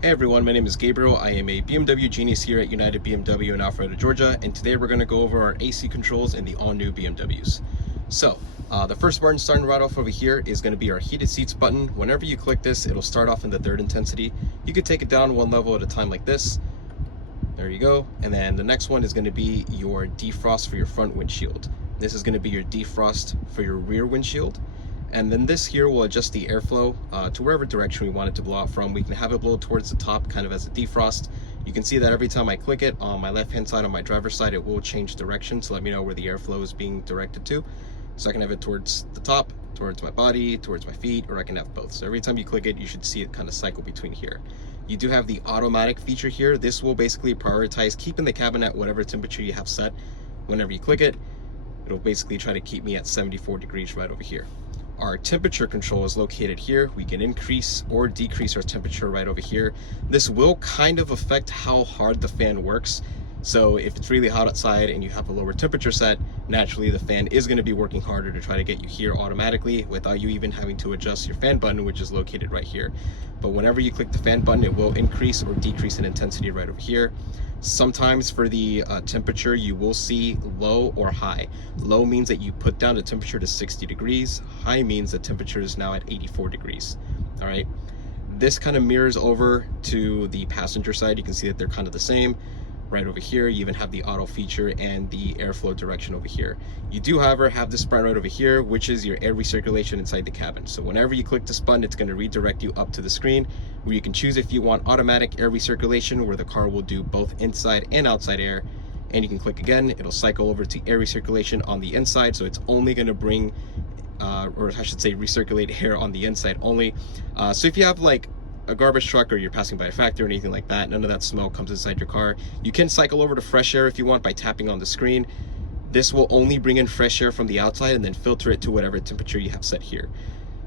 Hey everyone, my name is Gabriel. I am a BMW genius here at United BMW in Alpharetta, Georgia, and today we're going to go over our AC controls in the all-new BMWs. So, the first button starting right off over here is going to be our heated seats button. Whenever you click this, it'll start off in the third intensity. You could take it down one level at a time like this. There you go. And then the next one is going to be your defrost for your front windshield. This is going to be your defrost for your rear windshield. And then this here will adjust the airflow to wherever direction we want it to blow out from. We can have it blow towards the top kind of as a defrost. You can see that every time I click it on my left hand side, on my driver's side, it will change direction to let me know where the airflow is being directed to. So I can have it towards the top, towards my body, towards my feet, or I can have both. So every time you click it, you should see it kind of cycle between here. You do have the automatic feature here. This will basically prioritize keeping the cabin at whatever temperature you have set. Whenever you click it, it'll basically try to keep me at 74 degrees right over here. Our temperature control is located here. We can increase or decrease our temperature right over here. This will kind of affect how hard the fan works. So if it's really hot outside and you have a lower temperature set, naturally the fan is going to be working harder to try to get you here automatically without you even having to adjust your fan button, which is located right here. But whenever you click the fan button, it will increase or decrease in intensity right over here. Sometimes for the temperature, you will see low or high. Low means that you put down the temperature to 60 degrees. High means the temperature is now at 84 degrees. All right. This kind of mirrors over to the passenger side. You can see that they're kind of the same. Right over here, you even have the auto feature and the airflow direction over here. You do, however, have this button right over here, which is your air recirculation inside the cabin. So whenever you click this button, it's going to redirect you up to the screen where you can choose if you want automatic air recirculation, where the car will do both inside and outside air. And you can click again, it'll cycle over to air recirculation on the inside. So it's only going to bring, or I should say recirculate air on the inside only. So if you have like a garbage truck or you're passing by a factory or anything like that, none of that smoke comes inside your car. You can cycle over to fresh air if you want by tapping on the screen. This will only bring in fresh air from the outside and then filter it to whatever temperature you have set here.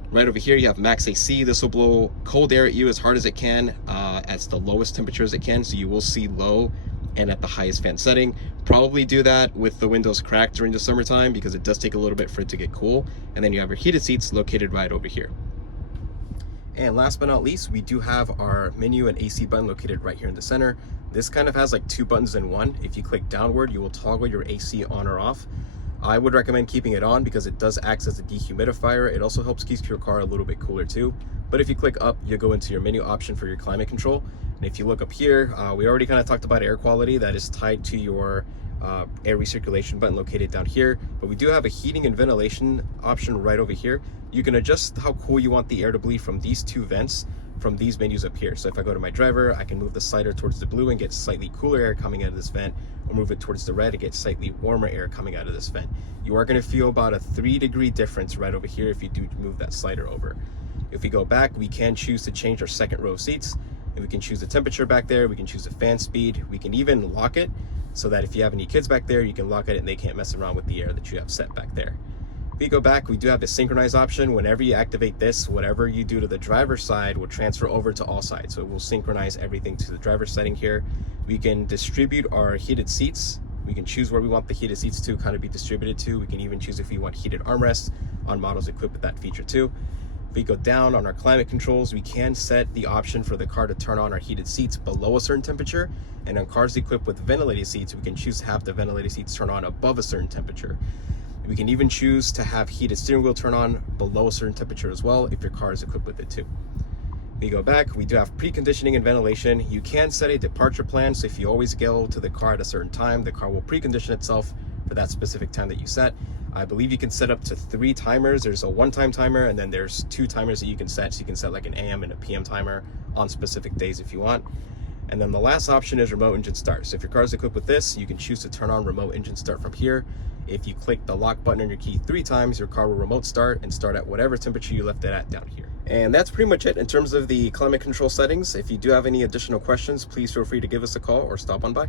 Right over here you have max AC. This will blow cold air at you as hard as it can at the lowest temperature as it can, so you will see low and at the highest fan setting. Probably do that with the windows cracked during the summertime because it does take a little bit for it to get cool. And then you have your heated seats located right over here. And last but not least, we do have our menu and AC button located right here in the center. This kind of has like two buttons in one. If you click downward, you will toggle your AC on or off. I would recommend keeping it on because it does act as a dehumidifier. It also helps keep your car a little bit cooler too. But if you click up, you'll go into your menu option for your climate control. And if you look up here, we already kind of talked about air quality. That is tied to your air recirculation button located down here, but we do have a heating and ventilation option right over here. You can adjust how cool you want the air to be from these two vents from these menus up here. So if I go to my driver, I can move the slider towards the blue and get slightly cooler air coming out of this vent, or move it towards the red and get slightly warmer air coming out of this vent. You are going to feel about a 3-degree difference right over here if you do move that slider over. If we go back, we can choose to change our second row of seats, and we can choose the temperature back there. We can choose the fan speed. We can even lock it so that if you have any kids back there, you can lock it and they can't mess around with the air that you have set back there. If you go back, we do have the synchronize option. Whenever you activate this, whatever you do to the driver's side will transfer over to all sides. So it will synchronize everything to the driver's setting here. We can distribute our heated seats. We can choose where we want the heated seats to kind of be distributed to. We can even choose if we want heated armrests on models equipped with that feature too. If we go down on our climate controls, we can set the option for the car to turn on our heated seats below a certain temperature. And on cars equipped with ventilated seats, we can choose to have the ventilated seats turn on above a certain temperature. We can even choose to have heated steering wheel turn on below a certain temperature as well if your car is equipped with it too. We go back, we do have preconditioning and ventilation. You can set a departure plan, so if you always go to the car at a certain time, the car will precondition itself for that specific time that you set. I believe you can set up to 3 timers. There's a 1-time timer, and then there's 2 timers that you can set. So you can set like an AM and a PM timer on specific days if you want. And then the last option is remote engine start. So if your car is equipped with this, you can choose to turn on remote engine start from here. If you click the lock button on your key 3 times, your car will remote start and start at whatever temperature you left it at down here. And that's pretty much it in terms of the climate control settings. If you do have any additional questions, please feel free to give us a call or stop on by.